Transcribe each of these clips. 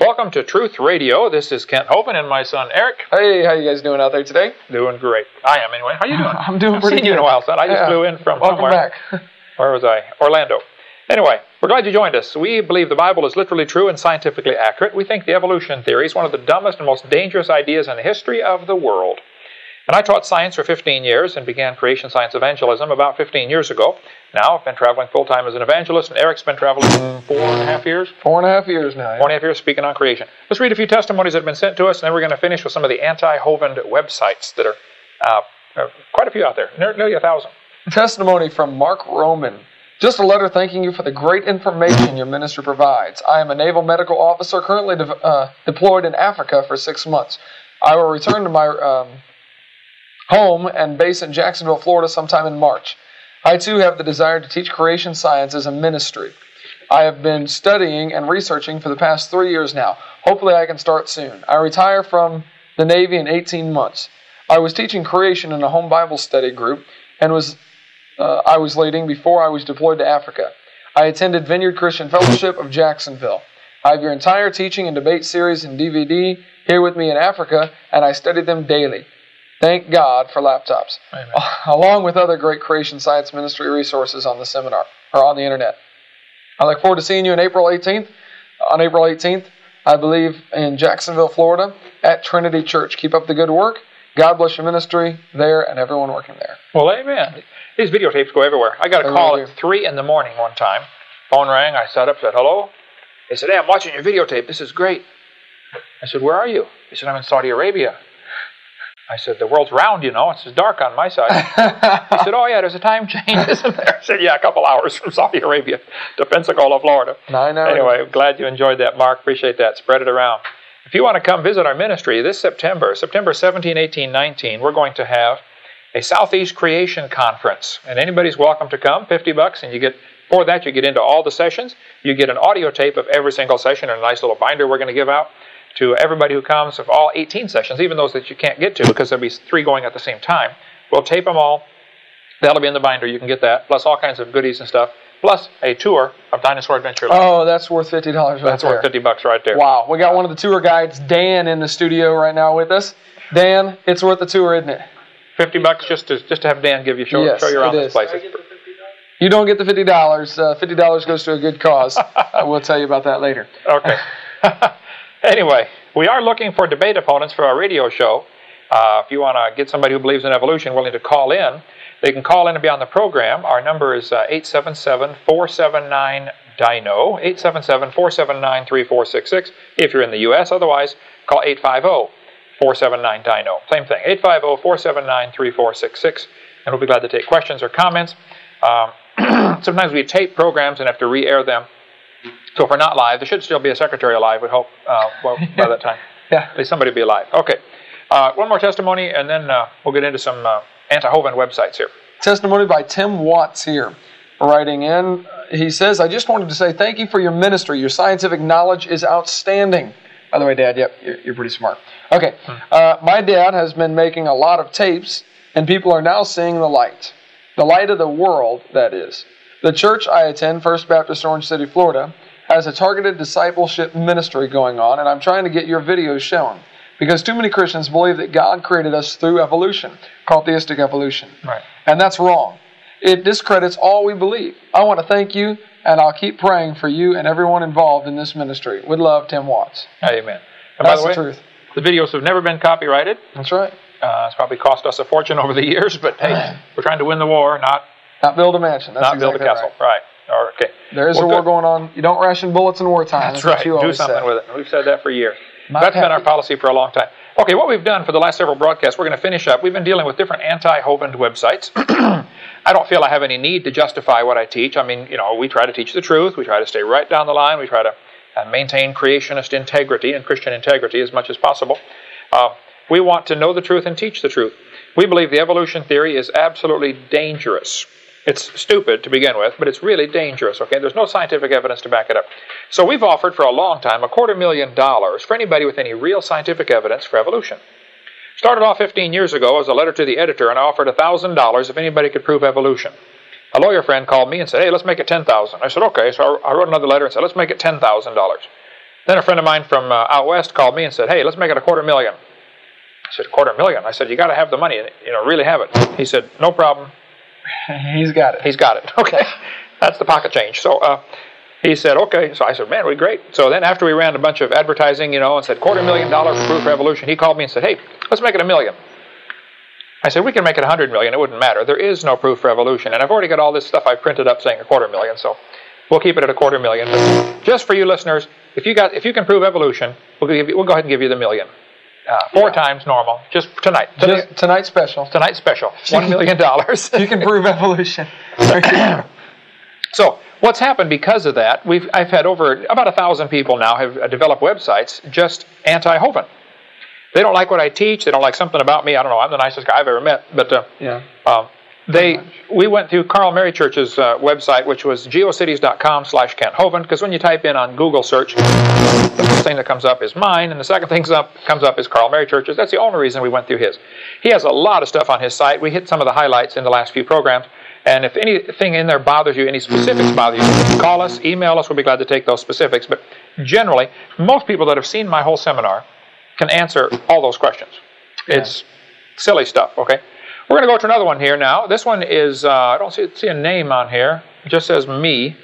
Welcome to Truth Radio. This is Kent Hovind and my son Eric. Hey, how you guys doing out there today? Doing great. I am anyway. How you doing? I'm doing pretty good. I've seen you in a while, son. I just flew in from Welcome somewhere. back. Where was I? Orlando. Anyway, we're glad you joined us. We believe the Bible is literally true and scientifically accurate. We think the evolution theory is one of the dumbest and most dangerous ideas in the history of the world. And I taught science for 15 years and began creation science evangelism about 15 years ago. Now I've been traveling full-time as an evangelist, and Eric's been traveling 4.5 years? 4.5 years now. Yeah. 4.5 years speaking on creation. Let's read a few testimonies that have been sent to us, and then we're going to finish with some of the anti-Hovind websites that are quite a few out there, nearly 1,000. Testimony from Mark Roman. Just a letter thanking you for the great information your ministry provides. I am a naval medical officer currently deployed in Africa for 6 months. I will return to my home and base in Jacksonville, Florida sometime in March. I too have the desire to teach creation science as a ministry. I have been studying and researching for the past 3 years now. Hopefully I can start soon. I retire from the Navy in 18 months. I was teaching creation in a home Bible study group and I was leading before I was deployed to Africa. I attended Vineyard Christian Fellowship of Jacksonville. I have your entire teaching and debate series and DVD here with me in Africa, and I study them daily. Thank God for laptops. Amen. Along with other great creation science ministry resources on the seminar or on the internet. I look forward to seeing you on April 18th. On April 18th, I believe in Jacksonville, Florida, at Trinity Church. Keep up the good work. God bless your ministry there and everyone working there. Well, amen. These videotapes go everywhere. I got a call at 3 in the morning one time. Phone rang. I sat up, said, hello. They said, hey, I'm watching your videotape. This is great. I said, where are you? He said, I'm in Saudi Arabia. I said, the world's round, you know. It's just dark on my side. He said, oh, yeah, there's a time change, isn't there? I said, yeah, a couple hours from Saudi Arabia to Pensacola, Florida. 9 hours. Anyway, I'm glad you enjoyed that, Mark. Appreciate that. Spread it around. If you want to come visit our ministry this September 17, 18, 19, we're going to have a Southeast Creation Conference. And anybody's welcome to come, $50, and you get, for that, you get into all the sessions. You get an audio tape of every single session and a nice little binder we're going to give out to everybody who comes of all 18 sessions, even those that you can't get to because there'll be 3 going at the same time. We'll tape them all. That'll be in the binder. You can get that, plus all kinds of goodies and stuff, plus a tour of Dinosaur Adventure Land. Oh, that's worth $50 right That's there. worth $50 right there. Wow. We got one of the tour guides, Dan, in the studio right now with us. Dan, it's worth the tour, isn't it? $50 just to have Dan give you show you around this place. You don't get the $50. $50 goes to a good cause. I will tell you about that later. Okay. Anyway, we are looking for debate opponents for our radio show. If you want to get somebody who believes in evolution willing to call in, they can call in and be on the program. Our number is 877-479-DINO, 877-479-3466 if you're in the U.S. Otherwise, call 850-479-DINO. Same thing, 850-479-3466, and we'll be glad to take questions or comments. Sometimes we tape programs and have to re-air them. So if we're not live, there should still be a secretary alive, we hope, by that time. Yeah. At least somebody will be alive. Okay. One more testimony, and then we'll get into some anti-Hovind websites here. Testimony by Tim Watts here, writing in. He says, I just wanted to say thank you for your ministry. Your scientific knowledge is outstanding. By the way, Dad, yep, you're pretty smart. Okay. My dad has been making a lot of tapes, and people are now seeing the light. The light of the world, that is. The church I attend, First Baptist Orange City, Florida, has a targeted discipleship ministry going on, and I'm trying to get your videos shown. Because too many Christians believe that God created us through evolution, called theistic evolution. Right. And that's wrong. It discredits all we believe. I want to thank you, and I'll keep praying for you and everyone involved in this ministry. With love, Tim Watts. Amen. And That's by the way, the truth. The videos have never been copyrighted. That's right. It's probably cost us a fortune over the years, but hey, we're trying to win the war, not build a mansion. That's not build a castle. Right. Okay. There is a war going on. You don't ration bullets in wartime. That's right. Do something with it. We've said that for years. That's been our policy for a long time. Okay, what we've done for the last several broadcasts, we're going to finish up. We've been dealing with different anti-Hovind websites. I don't feel I have any need to justify what I teach. I mean, we try to teach the truth. We try to stay right down the line. We try to maintain creationist integrity and Christian integrity as much as possible. We want to know the truth and teach the truth. We believe the evolution theory is absolutely dangerous. It's stupid to begin with, but it's really dangerous, okay? There's no scientific evidence to back it up. So we've offered for a long time $250,000 for anybody with any real scientific evidence for evolution. Started off 15 years ago as a letter to the editor, and I offered $1,000 if anybody could prove evolution. A lawyer friend called me and said, hey, let's make it $10,000. I said, okay. So I wrote another letter and said, let's make it $10,000. Then a friend of mine from out west called me and said, hey, let's make it $250,000. I said, $250,000? I said, you got to have the money, really have it. He said, no problem. He's got it. He's got it. Okay. That's the pocket change. So he said, okay. So I said, man, we're great. So then after we ran a bunch of advertising, and said $250,000 for Proof Revolution, he called me and said, hey, let's make it $1 million. I said, we can make it $100 million. It wouldn't matter. There is no Proof Revolution. And I've already got all this stuff I printed up saying $250,000. So we'll keep it at $250,000. But just for you listeners, if you can prove evolution, we'll go ahead and give you the $1 million. 4 times normal. Just tonight. Tonight's special. Tonight's special. $1 million. You can prove evolution. So what's happened because of that, I've had over about 1,000 people now have developed websites just anti-Hovind. They don't like what I teach. They don't like something about me. I don't know. I'm the nicest guy I've ever met. But we went through Carl Marychurch's website, which was geocities.com/Kent Hovind, because when you type in on Google search, the first thing that comes up is mine, and the second thing comes up is Carl Marychurch's. That's the only reason we went through his. He has a lot of stuff on his site. We hit some of the highlights in the last few programs. And if anything in there bothers you, any specifics bother you, call us, email us. We'll be glad to take those specifics. But generally, most people that have seen my whole seminar can answer all those questions. Yeah. It's silly stuff, okay? We're going to go to another one here now. This one is, I don't see a name on here. It just says me.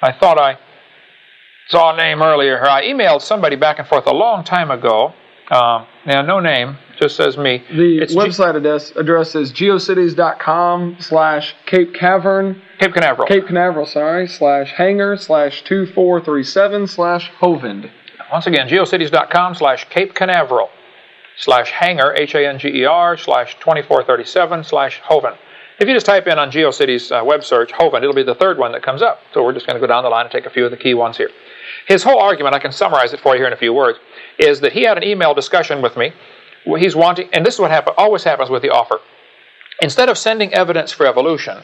I thought I saw a name earlier. I emailed somebody back and forth a long time ago. Now, no name. Just says me. The website address is geocities.com/Cape Canaveral. Cape Canaveral. Cape Canaveral, sorry, /hanger/2437/Hovind. Once again, geocities.com/Cape Canaveral /hanger, HANGER/2437/Hovind. If you just type in on GeoCities web search Hovind, it'll be the third one that comes up. So we're just going to go down the line and take a few of the key ones here. His whole argument, I can summarize it for you here in a few words, is that he had an email discussion with me. He's wanting, and this is what always happens with the offer. Instead of sending evidence for evolution,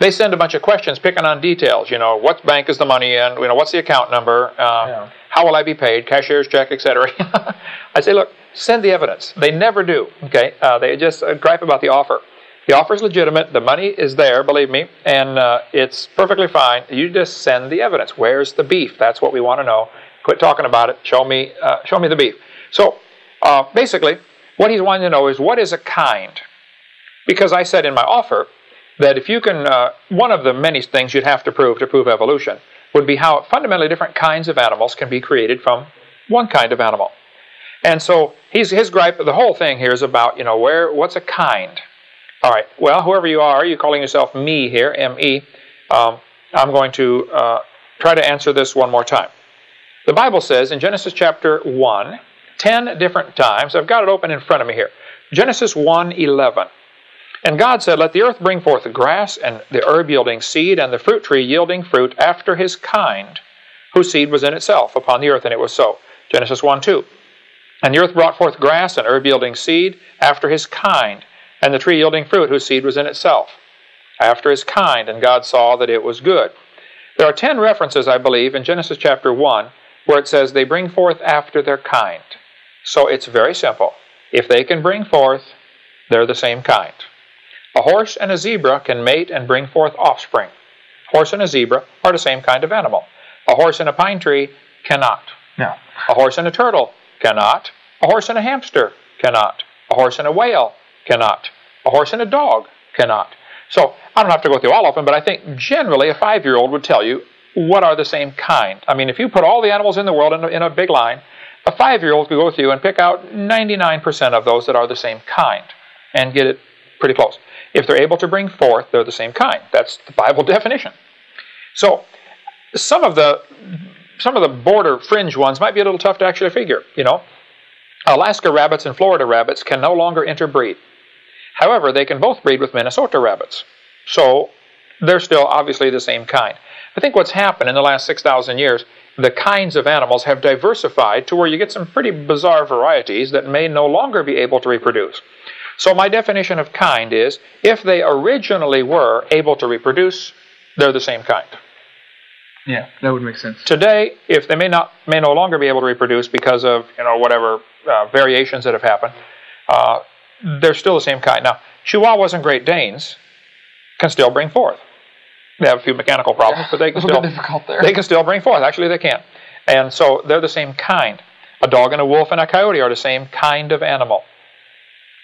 they send a bunch of questions picking on details. What bank is the money in? What's the account number? How will I be paid? Cashier's check, etc. I say, look, send the evidence. They never do. Okay, they just gripe about the offer. The offer is legitimate. The money is there, believe me, and it's perfectly fine. You just send the evidence. Where's the beef? That's what we want to know. Quit talking about it. Show me the beef. So basically, what he's wanting to know is what is a kind? Because I said in my offer that if you can, one of the many things you'd have to prove evolution would be how fundamentally different kinds of animals can be created from one kind of animal. And so his gripe, the whole thing here is about, what's a kind? All right, well, whoever you are, you're calling yourself me here, M-E. I'm going to try to answer this one more time. The Bible says in Genesis chapter 1, 10 different times, I've got it open in front of me here, Genesis 1:11. And God said, let the earth bring forth the grass, and the herb yielding seed, and the fruit tree yielding fruit after his kind, whose seed was in itself upon the earth, and it was so. Genesis 1:2. And the earth brought forth grass, and herb yielding seed, after his kind, and the tree yielding fruit, whose seed was in itself, after his kind, and God saw that it was good. There are 10 references, I believe, in Genesis chapter 1, where it says they bring forth after their kind. So it's very simple. If they can bring forth, they're the same kind. A horse and a zebra can mate and bring forth offspring. Horse and a zebra are the same kind of animal. A horse and a pine tree cannot. No. A horse and a turtle cannot. A horse and a hamster cannot. A horse and a whale cannot. A horse and a dog cannot. So I don't have to go through all of them, but I think generally a 5-year-old would tell you what are the same kind. I mean, if you put all the animals in the world in a big line, a 5-year-old could go through and pick out 99% of those that are the same kind and get it pretty close. If they're able to bring forth, they're the same kind. That's the Bible definition. So some of the border fringe ones might be a little tough to actually figure. Alaska rabbits and Florida rabbits can no longer interbreed. However, they can both breed with Minnesota rabbits. So they're still obviously the same kind. I think what's happened in the last 6,000 years, the kinds of animals have diversified to where you get some pretty bizarre varieties that may no longer be able to reproduce. So my definition of kind is, if they originally were able to reproduce, they're the same kind. Yeah, that would make sense. Today, if they may no longer be able to reproduce because of whatever variations that have happened, they're still the same kind. Now, Chihuahuas and Great Danes can still bring forth. They have a few mechanical problems, but they can still difficult there. They can still bring forth. Actually, they can. And so they're the same kind. A dog and a wolf and a coyote are the same kind of animal.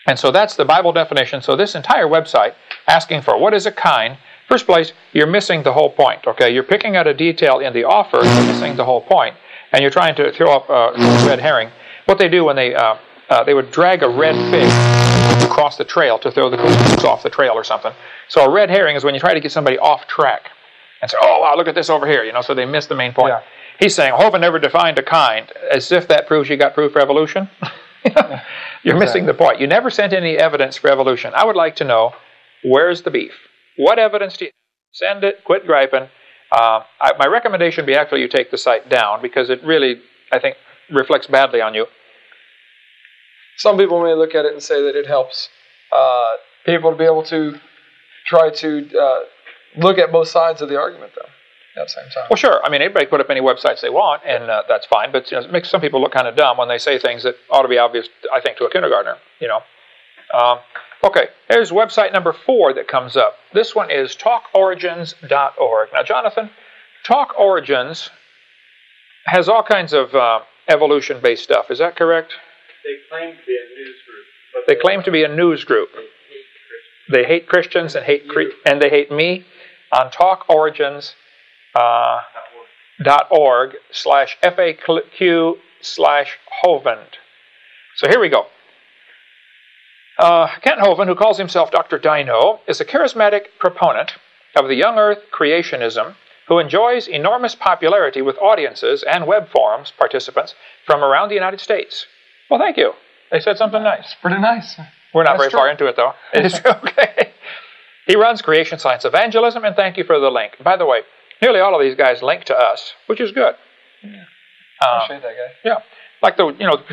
And so that's the Bible definition. So this entire website asking for what is a kind, first place, you're missing the whole point. Okay, you're picking out a detail in the offer, you're missing the whole point, and you're trying to throw up a red herring. What they do when they would drag a red fig across the trail to throw the coons off the trail or something. So a red herring is when you try to get somebody off track and say, oh wow, look at this over here, so they miss the main point. Yeah. He's saying, Hovind never defined a kind, as if that proves you got proof for evolution. You're missing the point. You never sent any evidence for evolution. I would like to know, where's the beef? What evidence do you send it? Quit griping. My recommendation would be actually you take the site down, because it really, I think, reflects badly on you. Some people may look at it and say that it helps people to be able to try to look at both sides of the argument, though, at the same time. Well, sure. I mean, anybody put up any websites they want, and that's fine. But it makes some people look kind of dumb when they say things that ought to be obvious, I think, to a kindergartner. Okay, here's website number 4 that comes up. This one is talkorigins.org. Now, Jonathan, Talk Origins has all kinds of evolution-based stuff. Is that correct? They claim to be a news group. They claim to be a news group. They hate Christians and they hate me on talkorigins.org/FAQ/Hovind. So here we go. Kent Hovind, who calls himself Dr. Dino, is a charismatic proponent of the young earth creationism who enjoys enormous popularity with audiences and web forums participants from around the United States. Well, thank you. They said something nice. Pretty nice. We're not very far into it, though. It's okay. He runs Creation Science Evangelism, and thank you for the link. By the way, nearly all of these guys link to us, which is good. Yeah. Appreciate that, guy. Yeah. Like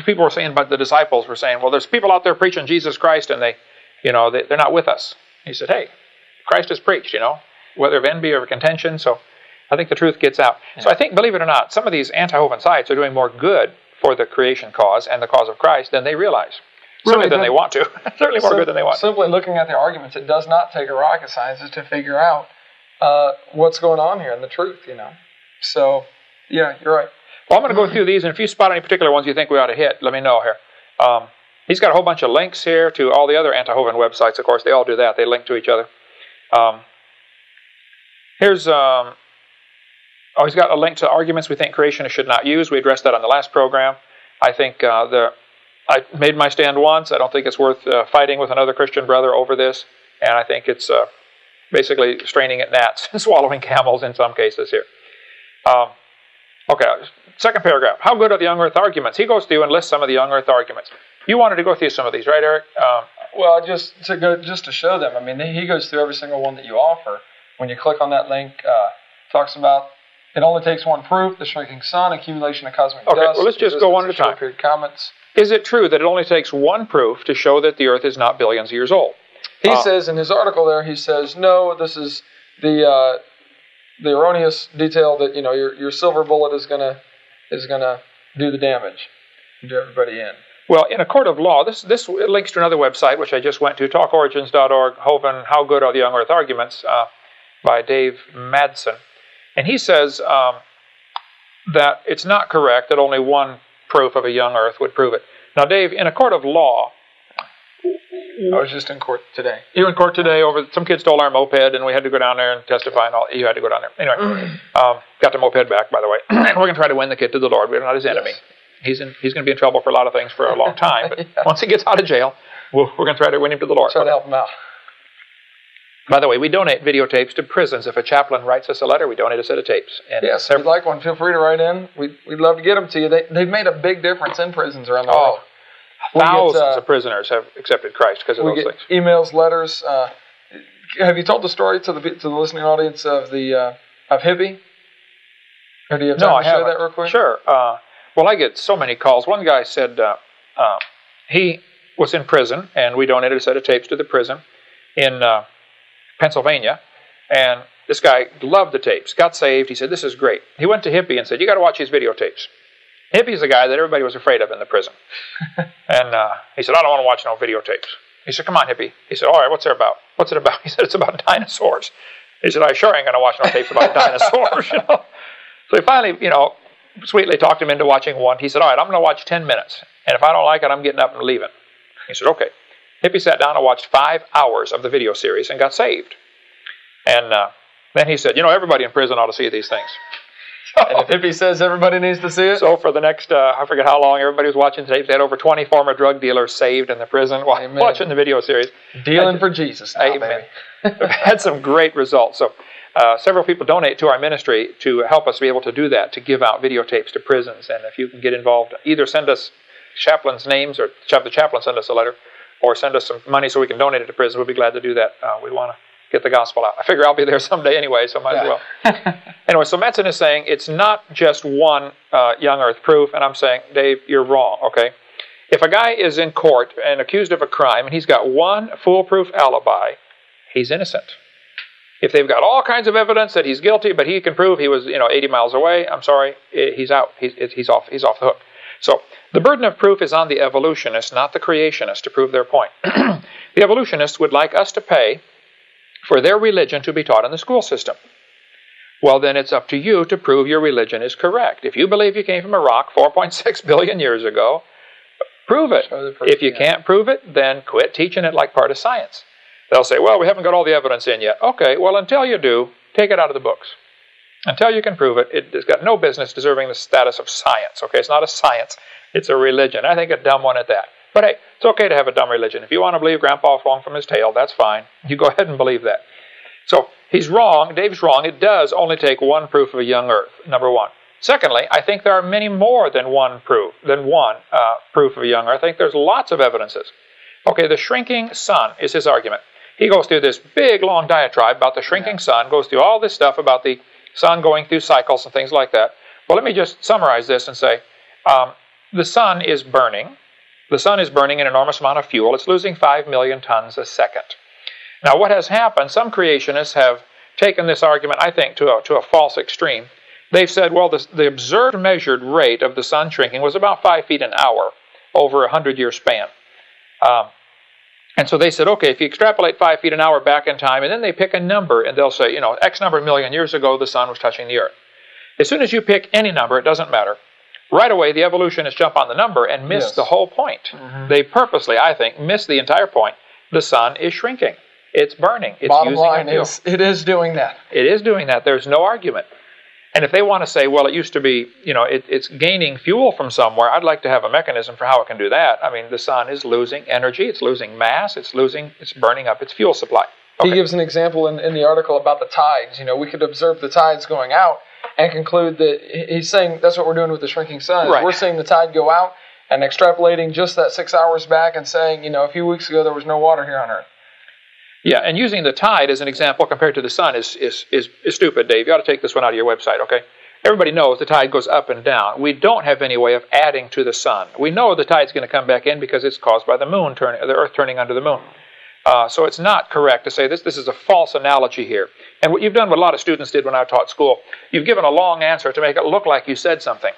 people were saying about the disciples were saying, well, there's people out there preaching Jesus Christ, and they're not with us. He said, hey, Christ is preached, whether of envy or contention. So I think the truth gets out. Yeah. So I think, believe it or not, some of these anti-Hovind sites are doing more good for the creation cause and the cause of Christ than they realize. Certainly than they want to. Certainly more good than they want. Simply looking at the arguments, it does not take a rocket scientist to figure out what's going on here and the truth, So, yeah, you're right. Well, I'm going to go through these, and if you spot any particular ones you think we ought to hit, let me know here. He's got a whole bunch of links here to all the other anti-Hovind websites. Of course, they all do that. They link to each other. Here's... he's got a link to arguments we think creationists should not use. We addressed that on the last program. I think I made my stand once. I don't think it's worth fighting with another Christian brother over this. And I think it's basically straining at gnats and swallowing camels in some cases here. Okay, second paragraph. How good are the young earth arguments? He goes through and lists some of the young earth arguments. You wanted to go through some of these, right, Eric? Well, just to show them. I mean, he goes through every single one that you offer. When you click on that link, talks about it only takes one proof: the shrinking sun, accumulation of cosmic dust. Okay, well, let's just go one at a time. Comments. Is it true that it only takes one proof to show that the Earth is not billions of years old? He says in his article there, he says, no, this is the erroneous detail that your silver bullet is gonna do the damage and do everybody in. Well, in a court of law, this links to another website which I just went to, talkorigins.org. Hovind, How Good Are the Young Earth Arguments, by Dave Madsen. And he says that it's not correct that only one proof of a young Earth would prove it. Now, Dave, in a court of law... I was just in court today. You were in court today over... Some kid stole our moped, and we had to go down there and testify, and all. You had to go down there. Anyway, got the moped back, by the way. We're going to try to win the kid to the Lord. We're not his enemy. Yes. He's going to be in trouble for a lot of things for a long time, but once he gets out of jail, we're going to try to win him to the Lord. Try to help him out. By the way, we donate videotapes to prisons. If a chaplain writes us a letter, we donate a set of tapes. And yes, if you'd like one, feel free to write in. We'd love to get them to you. They've made a big difference in prisons around the world. Thousands of prisoners have accepted Christ because of those things. Emails, letters. Have you told the story to the listening audience of Hippie? Or do you have time to share that real quick? Sure. Well, I get so many calls. One guy said he was in prison, and we donated a set of tapes to the prison in Pennsylvania, and this guy loved the tapes, got saved. He said, this is great. He went to Hippie and said, you got to watch these videotapes. Hippie's the guy that everybody was afraid of in the prison. And he said, I don't want to watch no videotapes. He said, come on, Hippie. He said, all right, what's it about? What's it about? He said, it's about dinosaurs. He said, I sure ain't going to watch no tapes about dinosaurs. So he finally, sweetly talked him into watching one. He said, all right, I'm going to watch 10 minutes. And if I don't like it, I'm getting up and leaving. He said, okay. Hippie sat down and watched 5 hours of the video series and got saved. And then he said, everybody in prison ought to see these things. And if Hippie says everybody needs to see it? So for the next, I forget how long, everybody was watching tapes. They had over 20 former drug dealers saved in the prison while watching the video series. Dealing for Jesus now, amen. We've had some great results. So several people donate to our ministry to help us be able to do that, to give out videotapes to prisons. And if you can get involved, either send us chaplains' names or have the chaplain send us a letter, or send us some money so we can donate it to prison. We'll be glad to do that. We want to get the gospel out. I figure I'll be there someday anyway, so might as well. Anyway, so Metzen is saying it's not just one young earth proof, and I'm saying, Dave, you're wrong, okay? If a guy is in court and accused of a crime, and he's got one foolproof alibi, he's innocent. If they've got all kinds of evidence that he's guilty, but he can prove he was 80 miles away, I'm sorry, he's out. He's off the hook. So the burden of proof is on the evolutionists, not the creationists, to prove their point. The evolutionists would like us to pay for their religion to be taught in the school system. Well, then it's up to you to prove your religion is correct. If you believe you came from a rock 4.6 billion years ago, prove it. If you can't prove it, then quit teaching it like part of science. They'll say, well, we haven't got all the evidence in yet. Okay, well, until you do, take it out of the books. Until you can prove it, it's got no business deserving the status of science. Okay, it's not a science, it's a religion. I think a dumb one at that. But hey, it's okay to have a dumb religion. If you want to believe Grandpa swung from his tail, that's fine. You go ahead and believe that. So he's wrong, Dave's wrong. It does only take one proof of a young earth, number one. Secondly, I think there are many more than one proof of a young earth. I think there's lots of evidences. Okay, the shrinking sun is his argument. He goes through this big, long diatribe about the shrinking sun, goes through all this stuff about the sun going through cycles and things like that. Well, let me just summarize this and say, the sun is burning. The sun is burning an enormous amount of fuel. It's losing 5 million tons a second. Now, what has happened, some creationists have taken this argument, I think, to a false extreme. They've said, well, the observed measured rate of the sun shrinking was about 5 feet an hour over a 100-year span. And so they said, okay, if you extrapolate 5 feet an hour back in time, and then they pick a number, and they'll say, X number of million years ago, the sun was touching the earth. As soon as you pick any number, it doesn't matter. Right away, the evolutionists jump on the number and miss the whole point. Mm-hmm. They purposely, I think, miss the entire point. The sun is shrinking. It's burning. It's Bottom using line fuel. is, it is doing that. It is doing that. There's no argument. And if they want to say, well, it used to be, it's gaining fuel from somewhere, I'd like to have a mechanism for how it can do that. I mean, the sun is losing energy, it's losing mass, it's burning up its fuel supply. Okay. He gives an example in the article about the tides. We could observe the tides going out and conclude that he's saying that's what we're doing with the shrinking sun. Right. We're seeing the tide go out and extrapolating just that 6 hours back and saying, a few weeks ago there was no water here on Earth. Yeah, and using the tide as an example compared to the sun is stupid, Dave. You ought to take this one out of your website, okay? Everybody knows the tide goes up and down. We don't have any way of adding to the sun. We know the tide's going to come back in because it's caused by the Earth turning under the moon. So it's not correct to say this. This is a false analogy here. And what you've done, what a lot of students did when I taught school, you've given a long answer to make it look like you said something.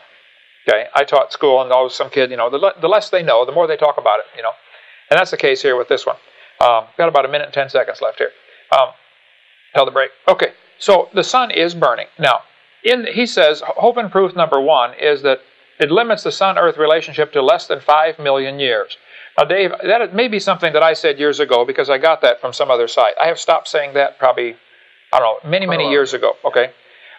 Okay, I taught school, and some kid, the less they know, the more they talk about it, And that's the case here with this one. Got about 1 minute and 10 seconds left here. Till the break. Okay, so the sun is burning. Now, he says, hope and proof number one is that it limits the sun-earth relationship to less than 5 million years. Now, Dave, that may be something that I said years ago because I got that from some other site. I have stopped saying that probably, many years ago. Okay,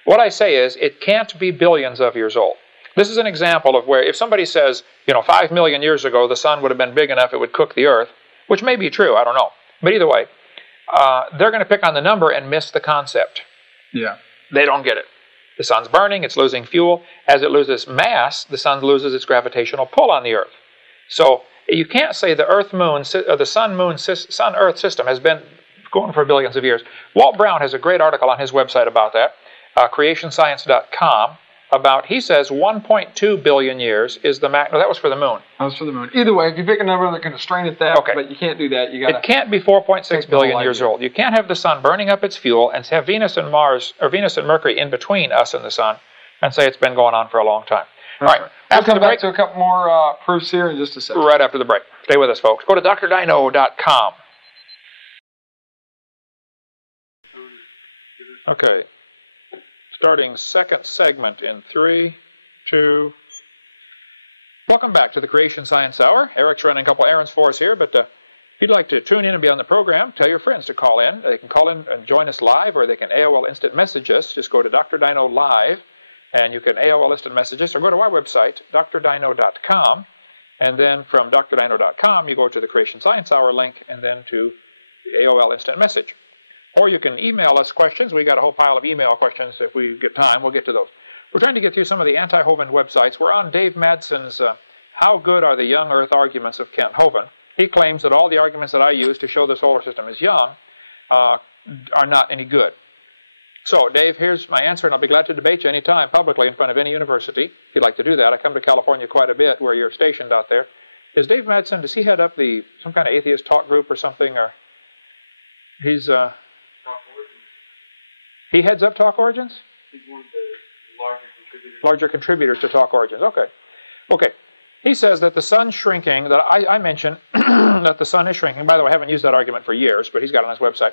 what I say is it can't be billions of years old. This is an example of where if somebody says, 5 million years ago the sun would have been big enough it would cook the earth, which may be true, I don't know. But either way, they're going to pick on the number and miss the concept. Yeah. They don't get it. The sun's burning, it's losing fuel. As it loses mass, the sun loses its gravitational pull on the earth. So you can't say the sun-earth system has been going for billions of years. Walt Brown has a great article on his website about that, creationscience.com. He says 1.2 billion years is the max. No, that was for the moon. That was for the moon. Either way, if you pick a number, they're going to strain at that, but you can't do that. It can't be 4.6 billion years old. You can't have the sun burning up its fuel and have Venus and Mercury in between us and the sun and say it's been going on for a long time. All right. We'll come back to a couple more proofs here in just a second. Right after the break. Stay with us, folks. Go to drdino.com. Okay. Starting second segment in 3, 2. Welcome back to the Creation Science Hour. Eric's running a couple errands for us here, but if you'd like to tune in and be on the program, tell your friends to call in. They can call in and join us live, or they can AOL Instant Message us. Just go to Dr. Dino Live, and you can AOL Instant Message us, or go to our website, drdino.com, and then from drdino.com, you go to the Creation Science Hour link, and then to the AOL Instant Message. Or you can email us questions. We got a whole pile of email questions. If we get time, we'll get to those. We're trying to get through some of the anti-Hovind websites. We're on Dave Madson's How Good Are the Young Earth Arguments of Kent Hovind. He claims that all the arguments that I use to show the solar system is young are not any good. So, Dave, here's my answer, and I'll be glad to debate you anytime publicly in front of any university, if you'd like to do that. I come to California quite a bit, where you're stationed out there. Is Dave Madson, does he head up some kind of atheist talk group or something? Or he's Talk Origins. He heads up Talk Origins? He's one of the larger contributors. Larger contributors to Talk Origins. Okay. He says that the sun's shrinking, that I mentioned that the sun is shrinking. By the way, I haven't used that argument for years, but he's got it on his website.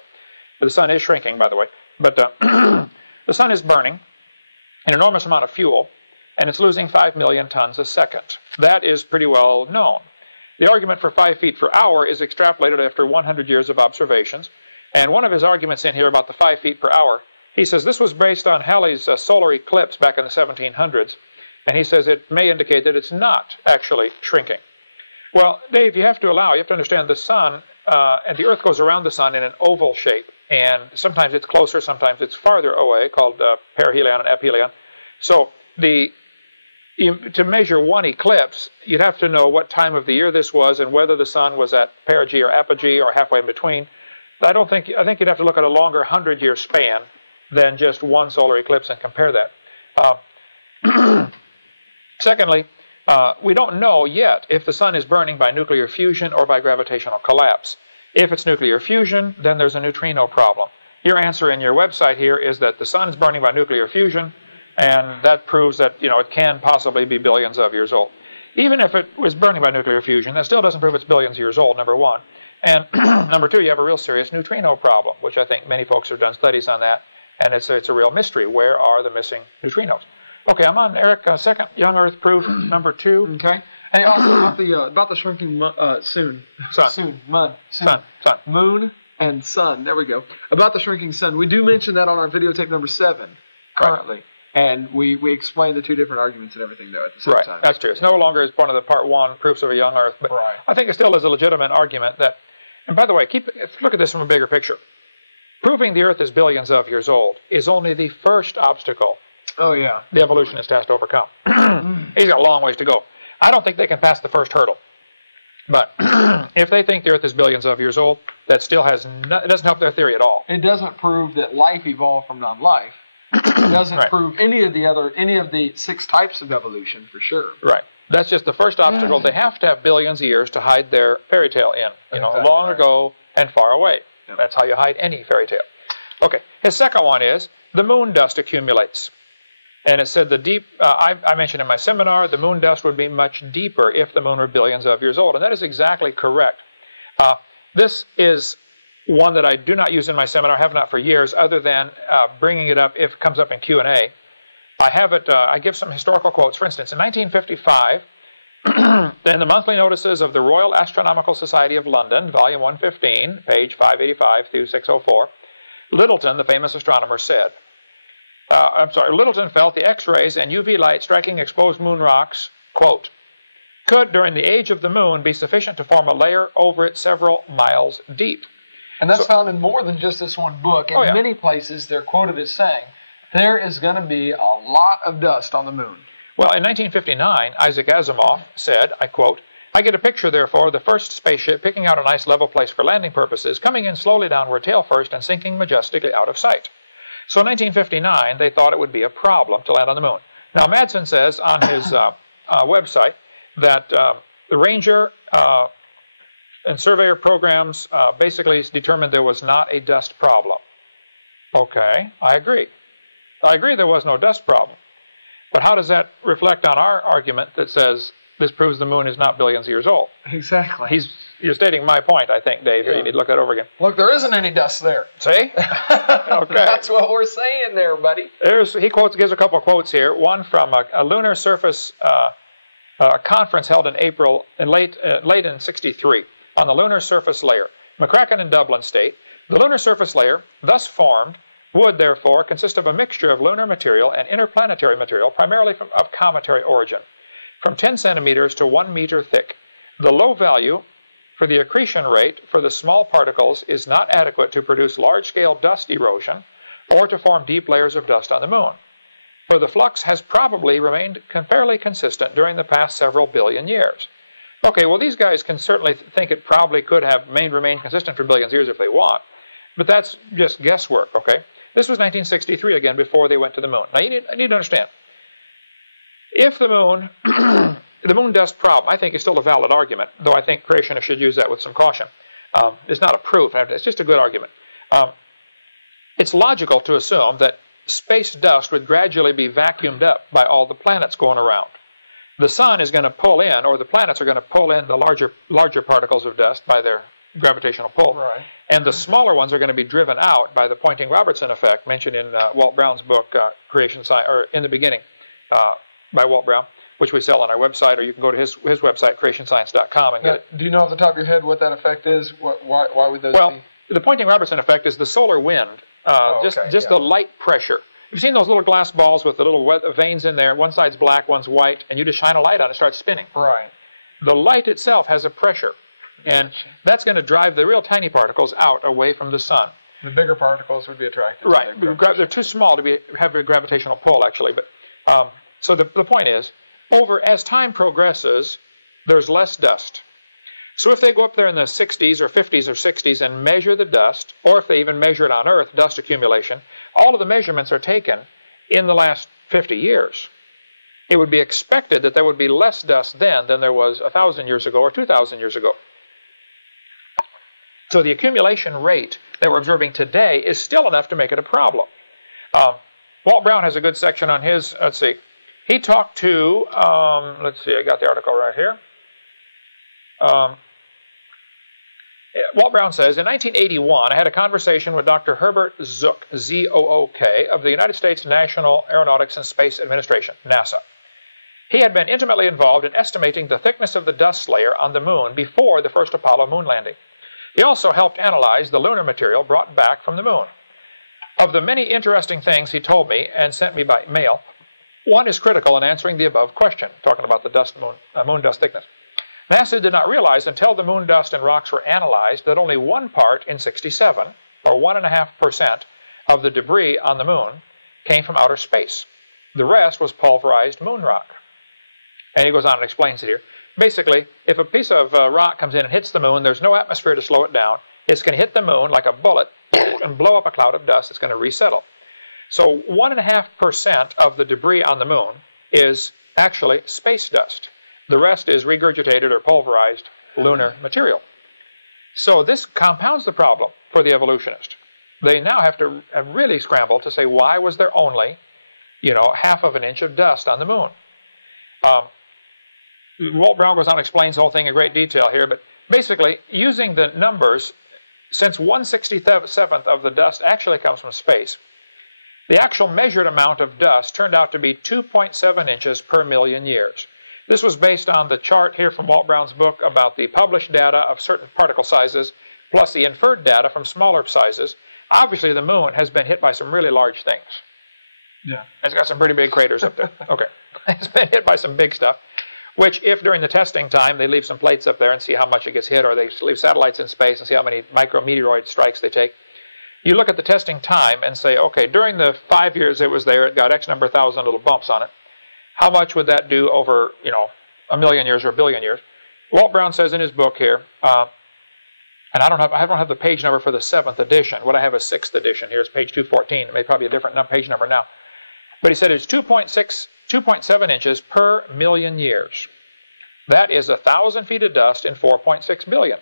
But the sun is shrinking, by the way. But the sun is burning an enormous amount of fuel, and it's losing 5 million tons a second. That is pretty well known. The argument for 5 feet per hour is extrapolated after 100 years of observations. And one of his arguments in here about the 5 feet per hour, he says this was based on Halley's solar eclipse back in the 1700s. And he says it may indicate that it's not actually shrinking. Well, Dave, you have to understand the sun, and the Earth goes around the sun in an oval shape. And sometimes it's closer, sometimes it's farther away, called perihelion and aphelion. So to measure one eclipse, you'd have to know what time of the year this was and whether the sun was at perigee or apogee or halfway in between. I think you'd have to look at a longer 100-year span than just one solar eclipse and compare that. Secondly, we don't know yet if the sun is burning by nuclear fusion or by gravitational collapse. If it's nuclear fusion, then there's a neutrino problem. Your answer in your website here is that the sun is burning by nuclear fusion, and that proves that it can possibly be billions of years old. Even if it was burning by nuclear fusion, that still doesn't prove it's billions of years old, number one. And number two, you have a real serious neutrino problem, which I think many folks have done studies on that, and it's a real mystery. Where are the missing neutrinos? Okay, I'm on Eric. Second young Earth proof, number 2. Okay. And also about the shrinking sun. Moon and sun. There we go. About the shrinking sun. We do mention that on our videotape number 7 currently. Right. And we explain the two different arguments and everything, though, at the same time. Right, that's true. It's no longer as one of the part 1 proofs of a young Earth, but right. I think it still is a legitimate argument that, and by the way, look at this from a bigger picture. Proving the Earth is billions of years old is only the first obstacle the evolutionist has to overcome. He's got a long ways to go. I don't think they can pass the first hurdle. But if they think the Earth is billions of years old, that still it doesn't help their theory at all. It doesn't prove that life evolved from non-life. It doesn't prove any of the 6 types of evolution for sure. Right. That's just the first obstacle. They have to have billions of years to hide their fairy tale in. Long ago and far away. Yep. That's how you hide any fairy tale. Okay. His second one is the moon dust accumulates. And it said I mentioned in my seminar, the moon dust would be much deeper if the moon were billions of years old. And that is exactly correct. This is one that I do not use in my seminar, have not for years, other than bringing it up if it comes up in Q&A. I have it, I give some historical quotes. For instance, in 1955, in the monthly notices of the Royal Astronomical Society of London, volume 115, page 585 through 604, Littleton, the famous astronomer, said, Littleton felt the X-rays and UV light striking exposed moon rocks, quote, could, during the age of the moon, be sufficient to form a layer over it several miles deep. And that's found in more than just this one book. In many places, they're quoted as saying, there is going to be a lot of dust on the moon. Well, in 1959, Isaac Asimov said, I quote, I get a picture, therefore, of the first spaceship picking out a nice level place for landing purposes, coming in slowly downward tail first and sinking majestically out of sight. So in 1959, they thought it would be a problem to land on the moon. Now, Madsen says on his website that the Ranger and Surveyor programs basically determined there was not a dust problem. Okay, I agree. I agree there was no dust problem. But how does that reflect on our argument that says this proves the moon is not billions of years old. Exactly. You're stating my point, I think, Dave. Yeah. You need to look that over again. Look, there isn't any dust there. See? Okay. That's what we're saying there, buddy. He gives a couple of quotes here. One from a lunar surface conference held in April, late in '63, on the lunar surface layer. McCracken in Dublin state, the lunar surface layer, thus formed, would therefore consist of a mixture of lunar material and interplanetary material, primarily of cometary origin, from 10 centimeters to 1 meter thick. The low value for the accretion rate for the small particles is not adequate to produce large-scale dust erosion or to form deep layers of dust on the moon, for the flux has probably remained fairly consistent during the past several billion years. Okay, well, these guys can certainly think it probably could have remained consistent for billions of years if they want, but that's just guesswork, okay? This was 1963, again, before they went to the moon. Now, you need to understand, if the moon, the moon dust problem, I think is still a valid argument, though I think creationists should use that with some caution. It's not a proof, it's just a good argument. It's logical to assume that space dust would gradually be vacuumed up by all the planets going around. The sun is going to pull in, or the planets are going to pull in the larger particles of dust by their gravitational pull. Right. And the smaller ones are going to be driven out by the Poynting-Robertson effect mentioned in Walt Brown's book, Creation Science, or In the Beginning, by Walt Brown, which we sell on our website, or you can go to his website, creationscience.com, and get it. Do you know off the top of your head what that effect is? Why would those be? The Poynting-Robertson effect is the solar wind, the light pressure. You've seen those little glass balls with the little veins in there. One side's black, one's white, and you just shine a light on it, it starts spinning. Right. The light itself has a pressure, and that's going to drive the real tiny particles out away from the sun. The bigger particles would be attracted. Right. They're too small to have a gravitational pull, actually. But so the point is, as time progresses, there's less dust. So if they go up there in the 60s or 50s or 60s and measure the dust, or if they even measure it on Earth, dust accumulation, all of the measurements are taken in the last 50 years. It would be expected that there would be less dust then than there was 1,000 years ago or 2,000 years ago. So the accumulation rate that we're observing today is still enough to make it a problem. Walt Brown has a good section on his, he talked to, I got the article right here. Walt Brown says, in 1981, I had a conversation with Dr. Herbert Zook, Z-O-O-K, of the United States National Aeronautics and Space Administration, NASA. He had been intimately involved in estimating the thickness of the dust layer on the moon before the first Apollo moon landing. He also helped analyze the lunar material brought back from the moon. Of the many interesting things he told me and sent me by mail, one is critical in answering the above question, talking about the moon dust thickness. NASA did not realize until the moon dust and rocks were analyzed that only one part in 67, or 1.5% of the debris on the moon, came from outer space. The rest was pulverized moon rock. And he goes on and explains it here. Basically, if a piece of rock comes in and hits the moon, there's no atmosphere to slow it down. It's going to hit the moon like a bullet and blow up a cloud of dust. It's going to resettle. So 1.5% of the debris on the moon is actually space dust. The rest is regurgitated or pulverized lunar material. So this compounds the problem for the evolutionist. They now have to really scramble to say, why was there only, half of an inch of dust on the moon? Walt Brown goes on and explains the whole thing in great detail here, but basically, using the numbers, since 1/67th of the dust actually comes from space, the actual measured amount of dust turned out to be 2.7 inches per million years. This was based on the chart here from Walt Brown's book about the published data of certain particle sizes, plus the inferred data from smaller sizes. Obviously, the moon has been hit by some really large things. Yeah. It's got some pretty big craters up there. Okay. It's been hit by some big stuff, which if during the testing time they leave some plates up there and see how much it gets hit, or they leave satellites in space and see how many micrometeoroid strikes they take, you look at the testing time and say, okay, during the 5 years it was there, it got X number of thousand little bumps on it. How much would that do over, a million years or a billion years? Walt Brown says in his book here, and I don't have the page number for the 7th edition. What I have is 6th edition. Here's page 214. It may probably be a different page number now. But he said it's 2.7 inches per million years. That is 1,000 feet of dust in 4.6 billion.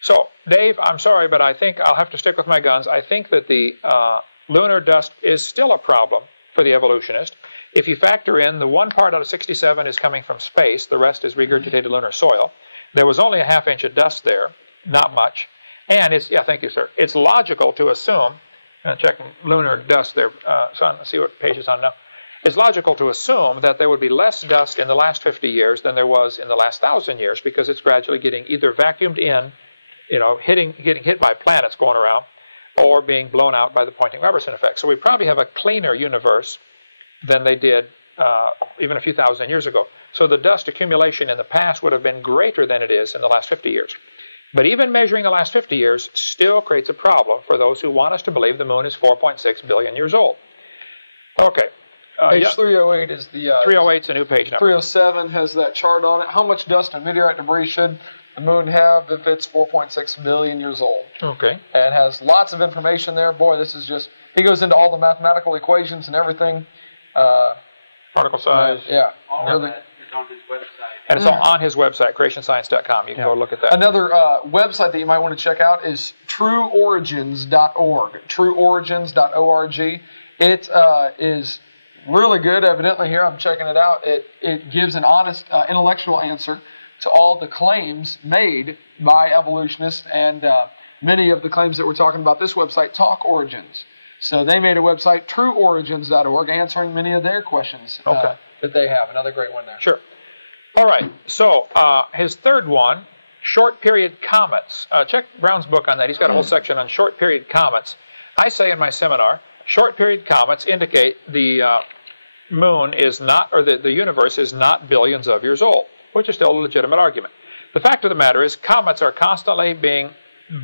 So, Dave, I'm sorry, but I think I'll have to stick with my guns. I think that the lunar dust is still a problem for the evolutionist. If you factor in the 1 part out of 67 is coming from space, the rest is regurgitated lunar soil. There was only a ½ inch of dust there, not much. And it's, yeah, thank you, sir. It's logical to assume, check lunar dust there, son, let's see what page it's on now. It's logical to assume that there would be less dust in the last 50 years than there was in the last 1,000 years, because it's gradually getting either vacuumed in, getting hit by planets going around, or being blown out by the Poynting-Robertson effect. So we probably have a cleaner universe than they did even a few thousand years ago. So the dust accumulation in the past would have been greater than it is in the last 50 years. But even measuring the last 50 years still creates a problem for those who want us to believe the moon is 4.6 billion years old. Okay. Page 308 is the... 308 is a new page number. 307 has that chart on it. How much dust and meteorite debris should the moon have if it's 4.6 billion years old? Okay. And has lots of information there. Boy, this is just... He goes into all the mathematical equations and everything. Particle size. Yeah. All of that is on his website. And it's all on his website, creationscience.com. You can go look at that. Another website that you might want to check out is trueorigins.org. Trueorigins.org. It is really good, evidently, here. I'm checking it out. It gives an honest, intellectual answer to all the claims made by evolutionists, and many of the claims that we're talking about this website talk origins. So they made a website, trueorigins.org, answering many of their questions that they have. Another great one there. Sure. All right. So his third one, short period comets. Check Brown's book on that. He's got a whole section on short period comets. I say in my seminar, short period comets indicate the moon is not, or the universe is not billions of years old, which is still a legitimate argument. The fact of the matter is comets are constantly being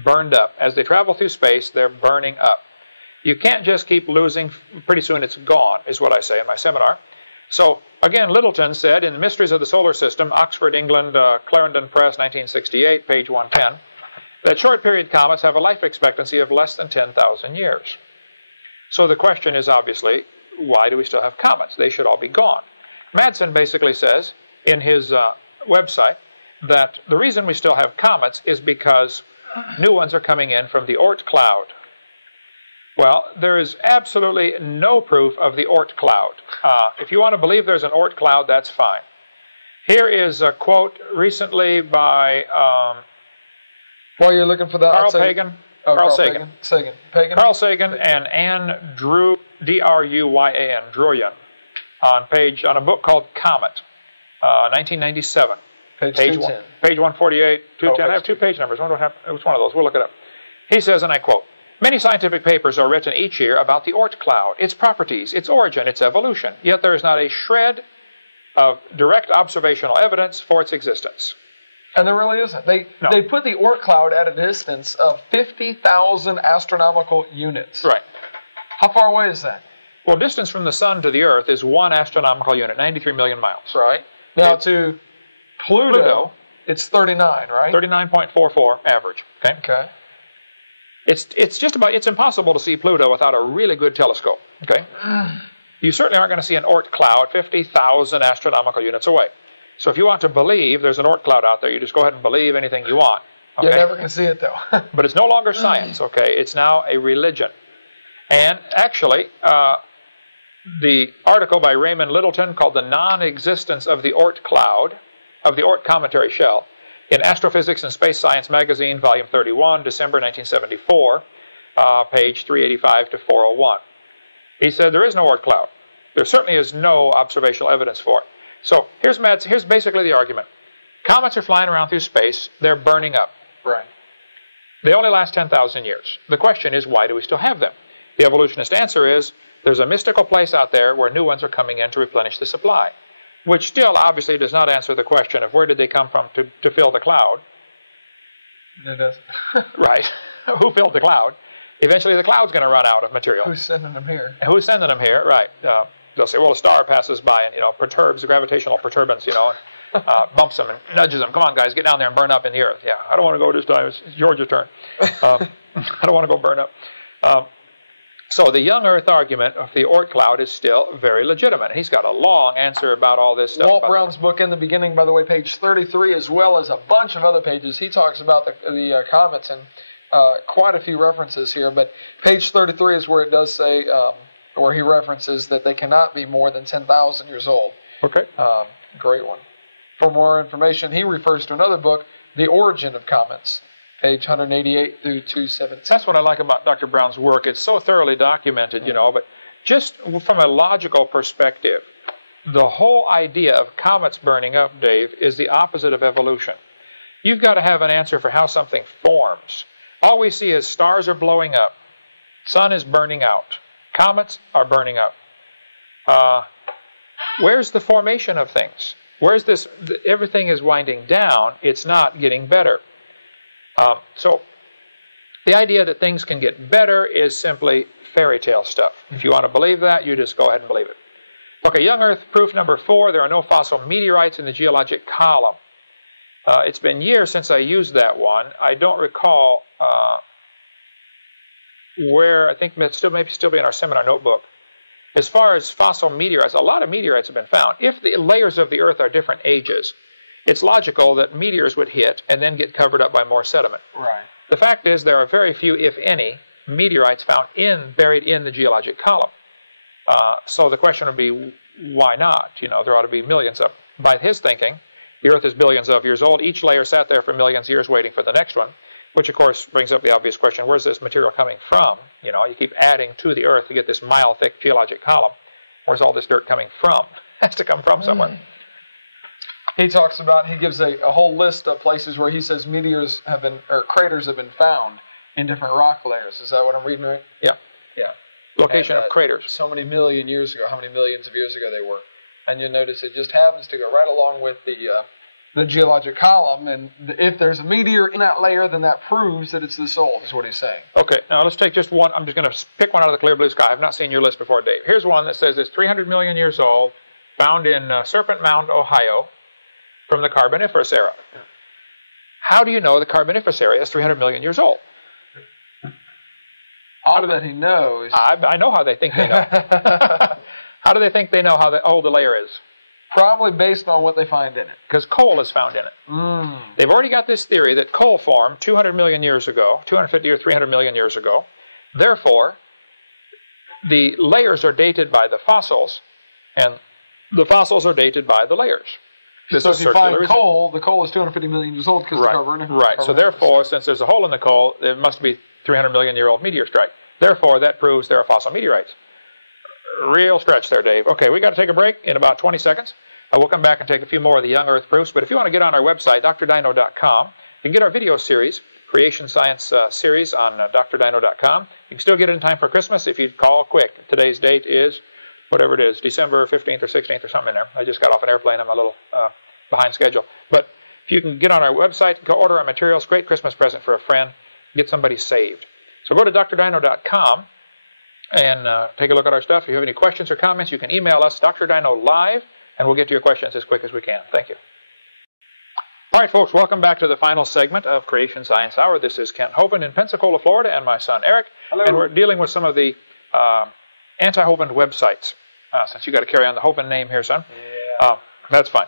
burned up. As they travel through space, they're burning up. You can't just keep losing. Pretty soon it's gone, is what I say in my seminar. So, again, Littleton said in The Mysteries of the Solar System, Oxford, England, Clarendon Press, 1968, page 110, that short period comets have a life expectancy of less than 10,000 years. So the question is obviously, why do we still have comets? They should all be gone. Madsen basically says in his website that the reason we still have comets is because new ones are coming in from the Oort cloud. Well, there is absolutely no proof of the Oort cloud. If you want to believe there's an Oort cloud, that's fine. Here is a quote recently by While you're looking for that, Carl Sagan. Carl Sagan. Carl Sagan and Anne D-R-U-Y-A-N, Druyan, on a book called Comet, 1997. Page 210. Page 148, 210. I have two page numbers. I wonder which one of those. We'll look it up. He says, and I quote, "Many scientific papers are written each year about the Oort cloud, its properties, its origin, its evolution, yet there is not a shred of direct observational evidence for its existence." And there really isn't. They put the Oort cloud at a distance of 50,000 astronomical units. Right. How far away is that? Well, distance from the sun to the Earth is 1 astronomical unit, 93 million miles. Right. Now to Pluto, it's 39, right? 39.44 average. Okay. Okay. It's impossible to see Pluto without a really good telescope. Okay. You certainly aren't going to see an Oort cloud 50,000 astronomical units away. So if you want to believe there's an Oort cloud out there, you just go ahead and believe anything you want. Okay? You're never going to see it, though. But it's no longer science, okay? It's now a religion. And actually, the article by Raymond Littleton called The Non-Existence of the Oort Cloud, of the Oort Cometary Shell, in Astrophysics and Space Science Magazine, Volume 31, December 1974, page 385 to 401. He said there is no Oort cloud. There certainly is no observational evidence for it. So here's basically the argument. Comets are flying around through space. They're burning up. Right. They only last 10,000 years. The question is, why do we still have them? The evolutionist answer is, there's a mystical place out there where new ones are coming in to replenish the supply, which still obviously does not answer the question of where did they come from to fill the cloud. It doesn't. Right. Who filled the cloud? Eventually the cloud's going to run out of material. Who's sending them here? And who's sending them here? Right. They'll say, well, a star passes by and, perturbs the gravitational perturbance, and bumps them and nudges them. Come on, guys, get down there and burn up in the earth. Yeah, I don't want to go this time. It's George's turn. I don't want to go burn up. So the young Earth argument of the Oort cloud is still very legitimate. And he's got a long answer about all this stuff. Walt Brown's book in the beginning, by the way, page 33, as well as a bunch of other pages. He talks about the comets and quite a few references here. But page 33 is where it does say where he references that they cannot be more than 10,000 years old. Okay. Great one. For more information, he refers to another book, The Origin of Comets, page 188 through 217. That's what I like about Dr. Brown's work. It's so thoroughly documented, but just from a logical perspective, the whole idea of comets burning up, Dave, is the opposite of evolution. You've got to have an answer for how something forms. All we see is stars are blowing up, sun is burning out, comets are burning up. Where's the formation of things? Where's this? Everything is winding down. It's not getting better. So the idea that things can get better is simply fairy tale stuff. If you want to believe that, you just go ahead and believe it. Okay, young Earth proof number 4, there are no fossil meteorites in the geologic column. It's been years since I used that one. I don't recall where. I think it maybe still be in our seminar notebook. As far as fossil meteorites, a lot of meteorites have been found. If the layers of the Earth are different ages, it's logical that meteors would hit and then get covered up by more sediment. Right. The fact is there are very few, if any, meteorites found buried in the geologic column. So the question would be, why not? There ought to be millions of them. By his thinking, the Earth is billions of years old. Each layer sat there for millions of years waiting for the next one, which of course brings up the obvious question, where's this material coming from? You keep adding to the Earth to get this mile-thick geologic column. Where's all this dirt coming from? It has to come from somewhere. He talks about, he gives a whole list of places where he says craters have been found in different rock layers. Is that what I'm reading right? Yeah. Yeah. Location of craters. So many million years ago, how many millions of years ago they were. And you'll notice it just happens to go right along with the geologic column, and if there's a meteor in that layer, then that proves that it's this old, is what he's saying. Okay, now let's take just one. I'm just going to pick one out of the clear blue sky. I've not seen your list before, Dave. Here's one that says it's 300 million years old, found in Serpent Mound, Ohio, from the Carboniferous era. How do you know the Carboniferous era is 300 million years old? All that he knows. I know how they think they know. How do they think they know how old the layer is? Probably based on what they find in it. Because coal is found in it. They've already got this theory that coal formed 200 million years ago, 250 or 300 million years ago. Therefore, the layers are dated by the fossils, and the fossils are dated by the layers. So if you find coal, the coal is 250 million years old because the carbon. Right. So therefore, since there's a hole in the coal, it must be 300 million year old meteor strike. Therefore, that proves there are fossil meteorites. Real stretch there, Dave. Okay, we got to take a break in about 20 seconds. We'll come back and take a few more of the young Earth proofs. But if you want to get on our website, drdino.com, you can get our video series, Creation Science series on drdino.com. You can still get it in time for Christmas if you call quick. Today's date is, whatever it is, December 15th or 16th or something in there. I just got off an airplane. I'm a little behind schedule. But if you can get on our website, go order our materials, great Christmas present for a friend, get somebody saved. So go to drdino.com and take a look at our stuff. If you have any questions or comments, you can email us, drdino.live, and we'll get to your questions as quick as we can. Thank you. All right, folks, welcome back to the final segment of Creation Science Hour. This is Kent Hovind in Pensacola, Florida, and my son Eric. Hello. And we're dealing with some of the anti-Hovind websites. Since you got to carry on the Hovind name here, son. Yeah. That's fine.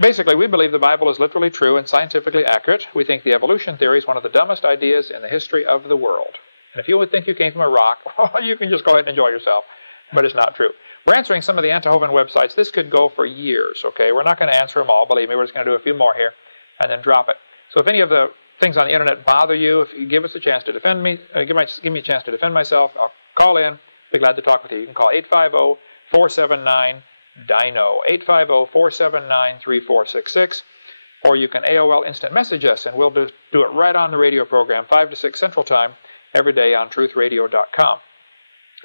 Basically, we believe the Bible is literally true and scientifically accurate. We think the evolution theory is one of the dumbest ideas in the history of the world. And if you would think you came from a rock, you can just go ahead and enjoy yourself. But it's not true. We're answering some of the anti-Hovind websites. This could go for years, okay? We're not going to answer them all, believe me. We're just going to do a few more here and then drop it. So if any of the things on the internet bother you, if you give us a chance to defend me, give me a chance to defend myself, I'll call in. Be glad to talk with you. You can call 850-479-DINO, 850-479-3466, or you can AOL instant message us, and we'll do it right on the radio program, 5 to 6 Central Time, every day on truthradio.com,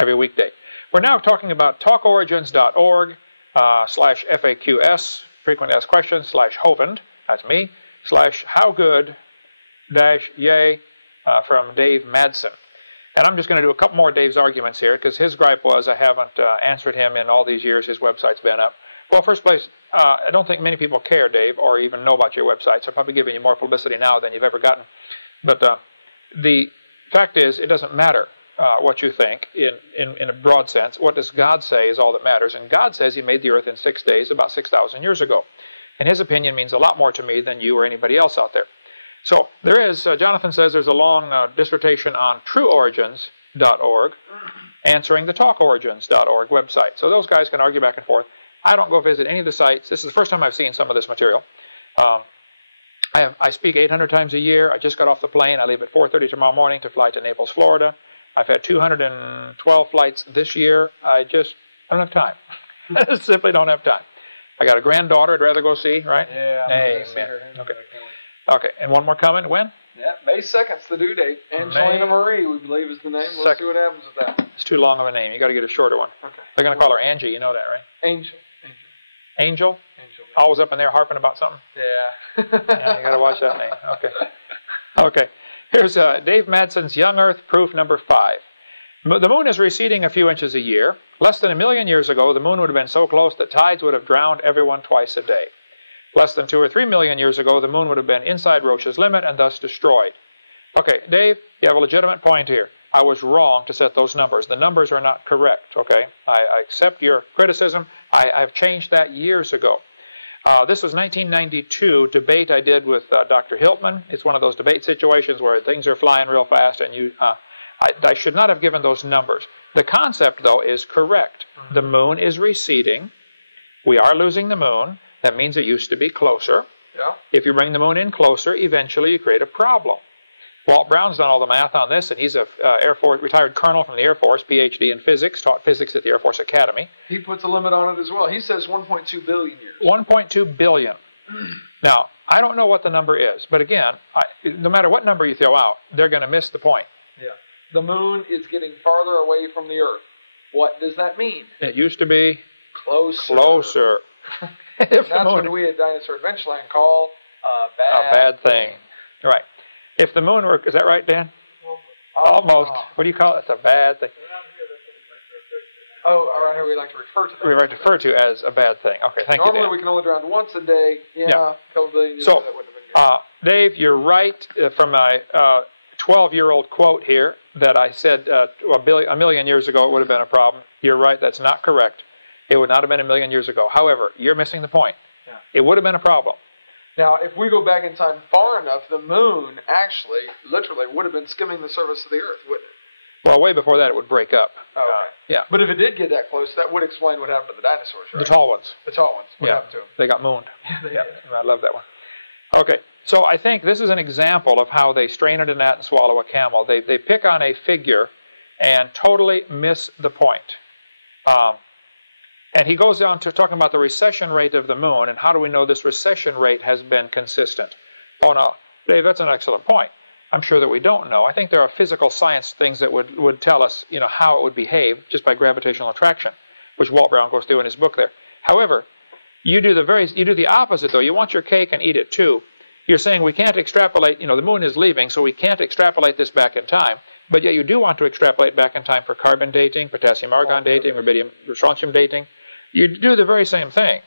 every weekday. We're now talking about talkorigins.org /FAQS, frequently asked questions, /Hovind, that's me, /howgood-yay from Dave Madsen. And I'm just going to do a couple more of Dave's arguments here, because his gripe was I haven't answered him in all these years. His website's been up. Well, first place, I don't think many people care, Dave, or even know about your website, so I'm probably giving you more publicity now than you've ever gotten. But the fact is, it doesn't matter what you think in a broad sense. What does God say is all that matters. And God says He made the earth in 6 days about 6,000 years ago. And His opinion means a lot more to me than you or anybody else out there. So there is, Jonathan says there's a long dissertation on trueorigins.org. answeringthetalkorigins.org website. So those guys can argue back and forth. I don't go visit any of the sites. This is the first time I've seen some of this material. I speak 800 times a year. I just got off the plane. I leave at 4:30 tomorrow morning to fly to Naples, Florida. I've had 212 flights this year. I don't have time. I simply don't have time. I got a granddaughter I'd rather go see, right? Yeah, Amen. see her. Okay, and one more coming. When? Yeah, May 2nd's the due date. Angelina Marie, we believe, is the name. We'll see what happens with that. It's too long of a name. You got to get a shorter one. Okay. They're going to call her Angie. You know that, right? Angel. Angel? Always up in there harping about something? Yeah. Yeah, you got to watch that name. Okay. Here's Dave Madsen's Young Earth proof number 5. The moon is receding a few inches a year. Less than 1 million years ago, the moon would have been so close that tides would have drowned everyone twice a day. Less than 2 or 3 million years ago, the moon would have been inside Roche's limit and thus destroyed. Okay, Dave, you have a legitimate point here. I was wrong to set those numbers. The numbers are not correct, okay? I accept your criticism. I've changed that years ago. This was 1992 debate I did with Dr. Hiltman. It's one of those debate situations where things are flying real fast and I should not have given those numbers. The concept, though, is correct. The moon is receding. We are losing the moon. That means it used to be closer. Yeah. If you bring the moon in closer, eventually you create a problem. Walt Brown's done all the math on this, and he's a Air Force retired colonel from the Air Force, PhD in physics, taught physics at the Air Force Academy. He puts a limit on it as well. He says 1.2 billion years. 1.2 billion. Now, I don't know what the number is, but again, no matter what number you throw out, they're going to miss the point. Yeah. The moon is getting farther away from the Earth. What does that mean? It used to be closer. That's what we at Dinosaur Adventureland call a bad thing. Right. If the moon were, is that right, Dan? Almost. What do you call it? It's a bad thing. Oh, around here we like to refer to that. We like to refer to as a bad thing. Okay, thank you, Dan. Normally we can only drown once a day. Yeah. A couple billion years so, that wouldn't have been good. Dave, you're right from my 12-year-old quote here that I said a million years ago it would have been a problem. You're right, that's not correct. It would not have been 1 million years ago. However, you're missing the point. Yeah. It would have been a problem. Now, if we go back in time far enough, the moon actually, literally, would have been skimming the surface of the Earth, wouldn't it? Well, way before that, it would break up. Okay. Yeah. But if it did get that close, that would explain what happened to the dinosaurs, right? The tall ones. The tall ones. What happened to them? They got mooned. Yeah, they did. I love that one. Okay, so I think this is an example of how they strain at a gnat and swallow a camel. They pick on a figure and totally miss the point. And he goes on to talking about the recession rate of the moon, and how do we know this recession rate has been consistent? Oh, no, Dave, that's an excellent point. I'm sure that we don't know. I think there are physical science things that would tell us, how it would behave just by gravitational attraction, which Walt Brown goes through in his book there. However, you do the opposite, though. You want your cake and eat it too. You're saying we can't extrapolate, the moon is leaving, so we can't extrapolate this back in time. But yet you do want to extrapolate back in time for carbon dating, potassium argon dating, rubidium strontium dating. You do the very same thing.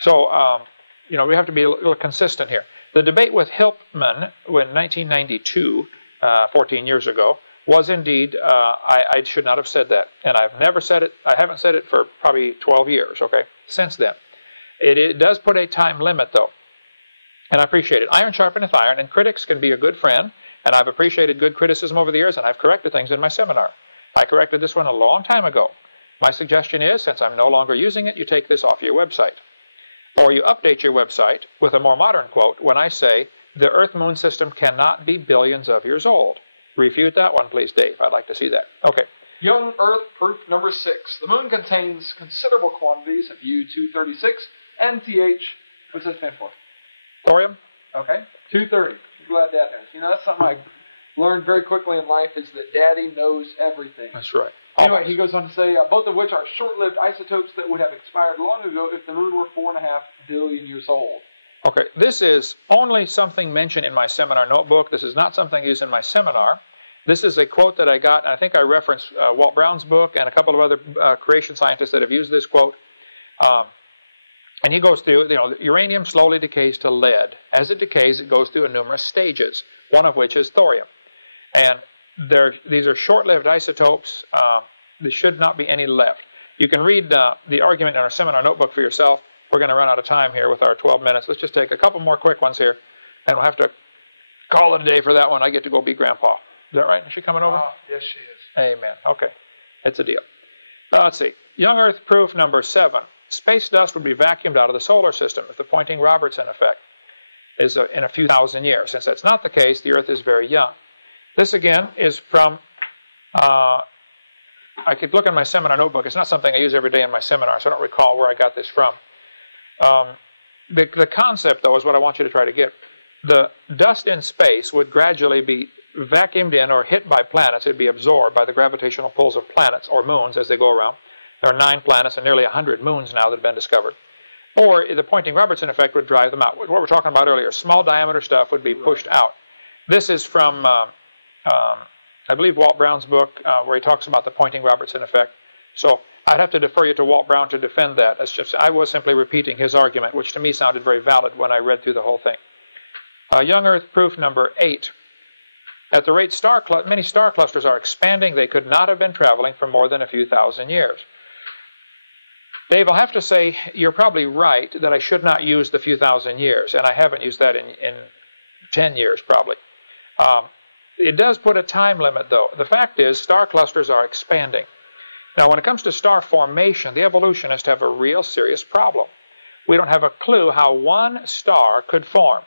So, we have to be a little consistent here. The debate with Hiltman in 1992, 14 years ago, was indeed, I should not have said that. And I've never said it, I haven't said it for probably 12 years, okay, since then. It does put a time limit, though. And I appreciate it. Iron sharpeneth iron, and critics can be a good friend. And I've appreciated good criticism over the years, and I've corrected things in my seminar. I corrected this one a long time ago. My suggestion is, since I'm no longer using it, you take this off your website. Or you update your website with a more modern quote when I say, the Earth-Moon system cannot be billions of years old. Refute that one, please, Dave. I'd like to see that. Okay. Young Earth proof number 6. The moon contains considerable quantities of U-236 and TH. What's that stand for? Thorium? Okay. 230. I'm glad Dad knows. That's something I learned very quickly in life, is that Daddy knows everything. That's right. Anyway, he goes on to say, both of which are short-lived isotopes that would have expired long ago if the moon were 4.5 billion years old. Okay, this is only something mentioned in my seminar notebook. This is not something used in my seminar. This is a quote that I got, and I think I referenced Walt Brown's book and a couple of other creation scientists that have used this quote. And he goes through, uranium slowly decays to lead. As it decays, it goes through numerous stages, one of which is thorium. And these are short-lived isotopes. There should not be any left. You can read the argument in our seminar notebook for yourself. We're going to run out of time here with our 12 minutes. Let's just take a couple more quick ones here, and we'll have to call it a day for that one. I get to go be Grandpa. Is that right? Is she coming over? Yes, she is. Amen. Okay. It's a deal. Let's see. Young Earth proof number 7. Space dust would be vacuumed out of the solar system if the Poynting-Robertson effect is in a few thousand years. Since that's not the case, the Earth is very young. This, again, is from... I could look in my seminar notebook. It's not something I use every day in my seminar, so I don't recall where I got this from. The concept, though, is what I want you to try to get. The dust in space would gradually be vacuumed in or hit by planets. It would be absorbed by the gravitational pulls of planets or moons as they go around. There are 9 planets and nearly 100 moons now that have been discovered. Or the Poynting-Robertson effect would drive them out. What we were talking about earlier, small diameter stuff would be pushed out. This is from... I believe Walt Brown's book, where he talks about the Poynting-Robertson effect. So I'd have to defer you to Walt Brown to defend that. I was simply repeating his argument, which to me sounded very valid when I read through the whole thing. Young Earth proof number 8. At the rate many star clusters are expanding, they could not have been traveling for more than a few thousand years. Dave, I'll have to say you're probably right that I should not use the few thousand years, and I haven't used that in 10 years probably. It does put a time limit, though. The fact is, star clusters are expanding. Now, when it comes to star formation, the evolutionists have a real serious problem. We don't have a clue how one star could form.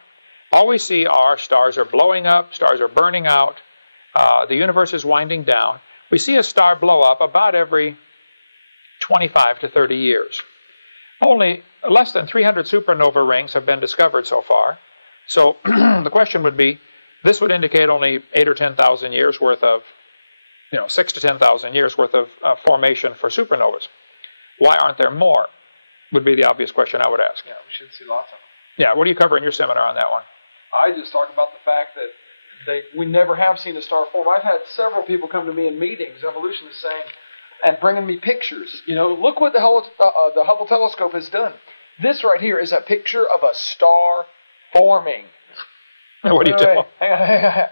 All we see are stars are blowing up, stars are burning out, the universe is winding down. We see a star blow up about every 25 to 30 years. Only less than 300 supernova rings have been discovered so far. So the question would be, this would indicate only 8 or 10,000 years worth of, 6 to 10,000 years worth of formation for supernovas. Why aren't there more? Would be the obvious question I would ask. Yeah, we should see lots of them. Yeah, what do you cover in your seminar on that one? I just talk about the fact that we never have seen a star form. I've had several people come to me in meetings, evolutionists saying, and bringing me pictures. Look what the Hubble telescope has done. This right here is a picture of a star forming. What do you do? Hang on.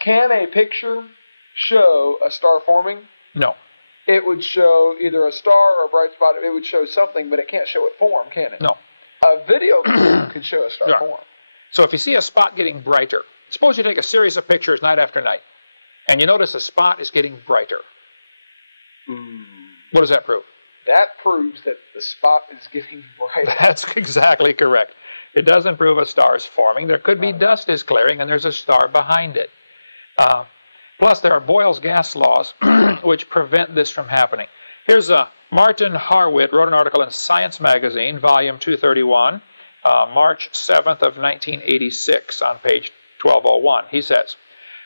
Can a picture show a star forming? No. It would show either a star or a bright spot. It would show something, but it can't show it form, can it? No. A video could show a star form. So if you see a spot getting brighter, suppose you take a series of pictures night after night, and you notice a spot is getting brighter. What does that prove? That proves that the spot is getting brighter. That's exactly correct. It doesn't prove a star is forming. There could be dust is clearing, and there's a star behind it. Plus, there are Boyle's gas laws, which prevent this from happening. Here's Martin Harwitt wrote an article in Science Magazine, volume 231, March 7th of 1986, on page 1201. He says,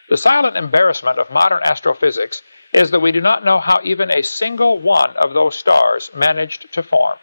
"The silent embarrassment of modern astrophysics is that we do not know how even a single one of those stars managed to form.